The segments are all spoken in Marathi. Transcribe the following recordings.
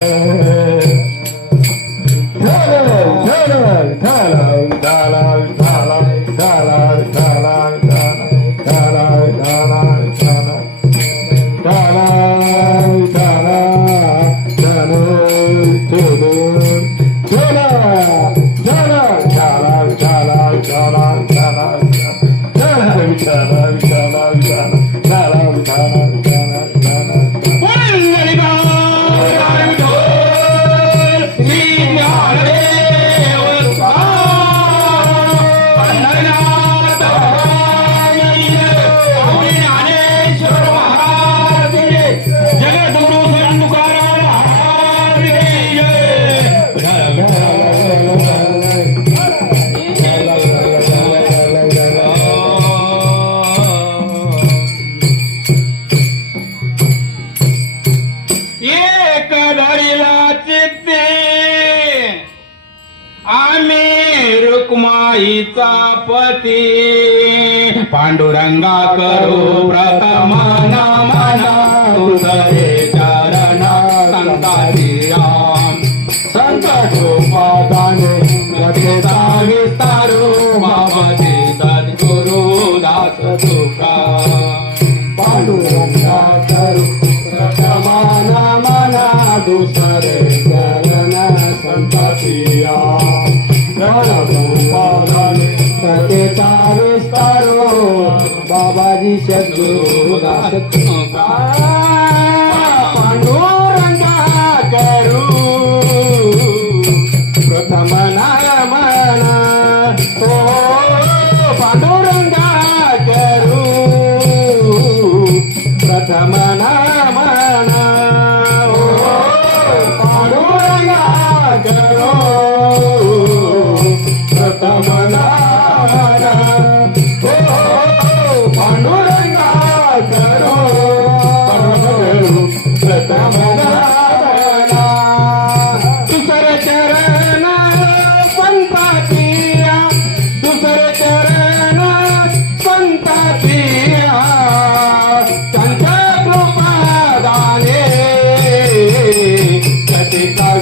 Oh. आईचा पती. पांडुरंगा करू प्रथम नामाना चरण रचता विस्तारो सद्गुरु दास पांडुरंगा प्रथम दुसरे चरण सो बाबा जी 对吧？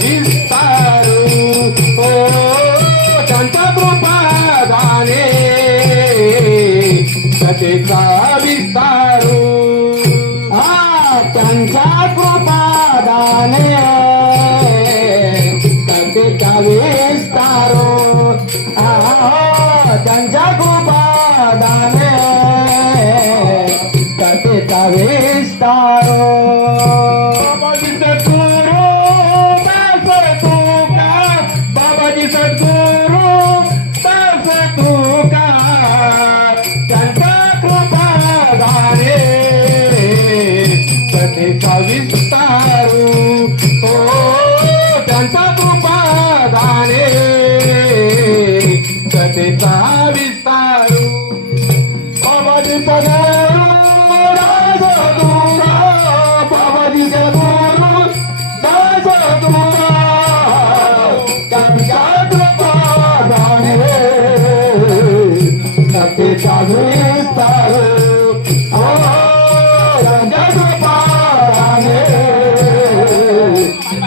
Alvin.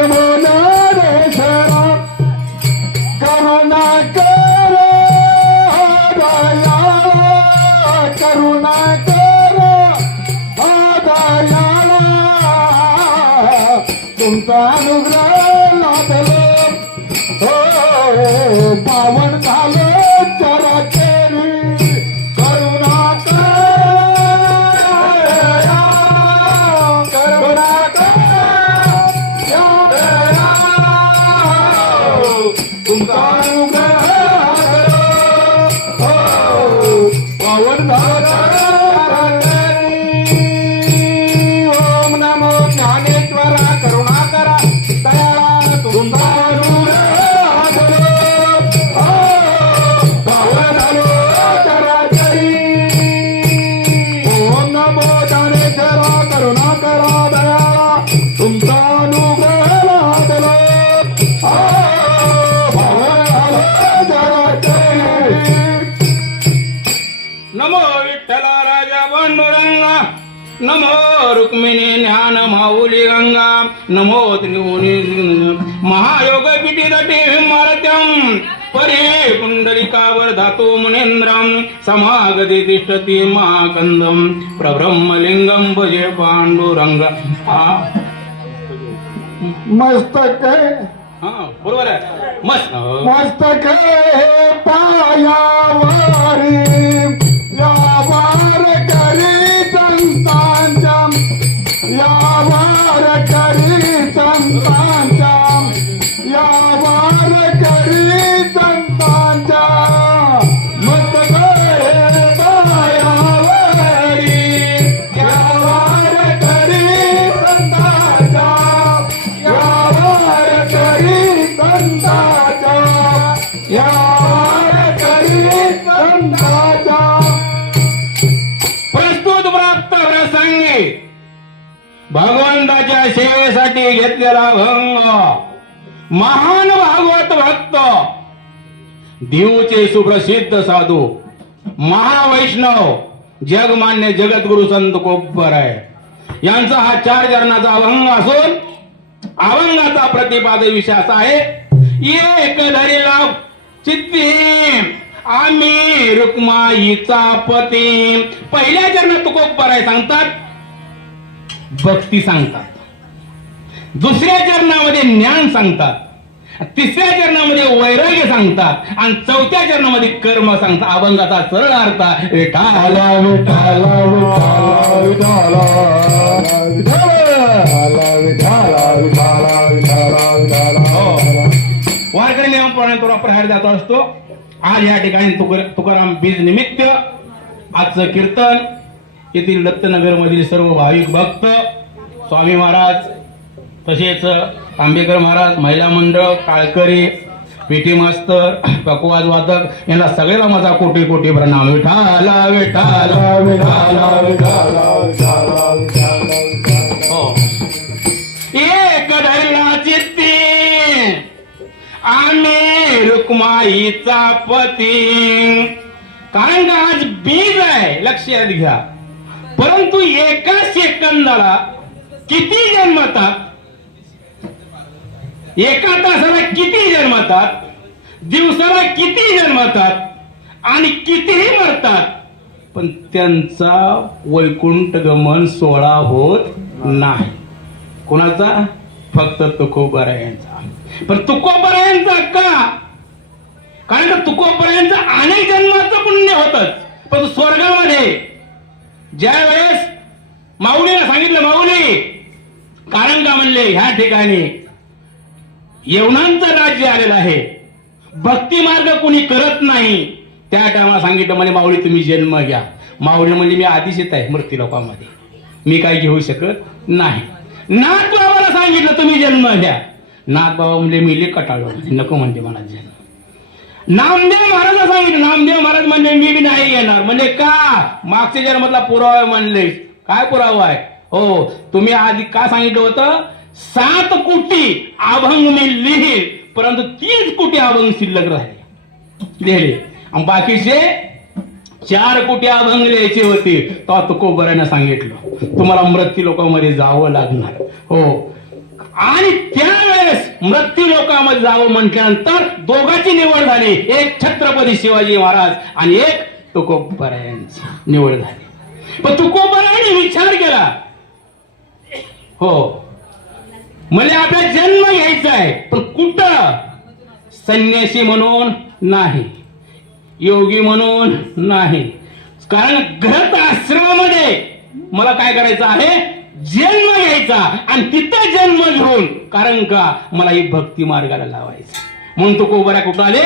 நமோ नमो विठ्ठला राजा नमो रुक्मिणी ज्ञान नमो त्रिभुवनी महायोग पिटी हिमारत्यम परे पुंडलिकावर धातु मुनेन्द्रम समागती तिष्ठती महाकंदम प्रब्रह्मलिंगम भजे पांडुरंग मस्तक हा बरोबर आहे. मस्त. मस्तक पायावारी. भगवंताच्या सेवेसाठी घेतलेला भंग. महान भागवत भक्त. देऊचे सुप्रसिद्ध साधू. महावैष्णव. जगमान्य जगद्गुरु संत कोपर आहे. यांचा हा चार चरणाचा अभंग असून अभंगाचा प्रतिपादक विषय असा आहे. एक धरीला चित्ती आम्ही रुक्माईचा पती. पहिल्या चरणात तुकोप्पर आहे सांगतात. भक्ती सांगतात. दुसऱ्या चरणामध्ये ज्ञान सांगतात. तिसऱ्या चरणामध्ये वैराग्य सांगतात. आणि चौथ्या चरणामध्ये कर्म सांगतात. अभंगाचा सरळ अर्थ आहे, विठाला विठाला विठाला विठाला विठाला विठाला विठाला. विठाला हो. वारकरी नियमप्रमाणे तुला प्रहार जात असतो. आज या ठिकाणी तुकर तुकाराम बीज निमित्त आजचं कीर्तन येथील दत्तनगर मधील सर्व भाविक भक्त स्वामी महाराज तसेच आंबेकर महाराज महिला मंडळ काळकरी पेटी मास्तर पकवाज वादक यांना सगळ्याला माझा कोटी कोटी प्रणाम. विठाला विठाला विठाला विठाला विठाला विठाला हो. चित्ती आम्ही रुक्माईचा पती. कारण आज बीज आहे लक्षात घ्या. परंतु एका सेकंदाला किती जन्मतात? एका तासाला किती जन्मतात? दिवसाला किती जन्मतात? आणि कितीही मरतात पण त्यांचा वैकुंठ गमन सोहळा होत नाही. कोणाचा? फक्त तुकोबरायांचा. पण तुकोबरायांचा का? कारण तुकोबरायांचा अनेक जन्माचं पुण्य होतच. पण स्वर्गामध्ये ज्या वेळेस माऊलीला सांगितलं माऊली कारण का म्हणले ह्या ठिकाणी येवनांचं राज्य आलेलं आहे. भक्ती मार्ग कुणी करत नाही. त्या टायमाला सांगितलं म्हणजे माऊली तुम्ही जन्म घ्या. माऊली म्हणजे मी आधीच येत आहे मृत्यू लोकांमध्ये. मी काही घेऊ शकत नाही. नाथ बाबाला सांगितलं तुम्ही जन्म घ्या. नाथ बाबा म्हणजे मी लई कटाळलो नको म्हणजे मला जन्म. नामदेव महाराज सांगितलं नामदेव महाराज म्हणजे मी बी नाही येणार. म्हणजे का? मागच्या जन्मातला पुरावा म्हणले. काय पुरावा आहे? हो तुम्ही आधी का सांगितलं होतं? सात कोटी अभंग मी लिहिल परंतु तीस कोटी अभंग शिल्लक राहिले. लिहिले. आणि बाकीचे चार कोटी अभंग लिहायचे होते. तो तुकोबऱ्यानं सांगितलं. तुम्हाला मृत्यू लोकांमध्ये जावं लागणार. हो. आणि त्यावेळेस मृत्यू लोकांमध्ये जावं म्हटल्यानंतर दोघांची निवड झाली. एक छत्रपती शिवाजी महाराज आणि एक तुकोबरायांची निवड झाली. पण तुकोबरायांनी विचार केला. हो. म्हणजे आपला जन्म घ्यायचा आहे. पण कुठं? संन्यासी म्हणून नाही. योगी म्हणून नाही. कारण ग्रत आश्रमामध्ये मला काय करायचं आहे? जन्म घ्यायचा आणि तिथं जन्म घेऊन कारण का? मला ही भक्ती मार्गाला लावायचा. म्हणून तो कोबऱ्या कुठं आले?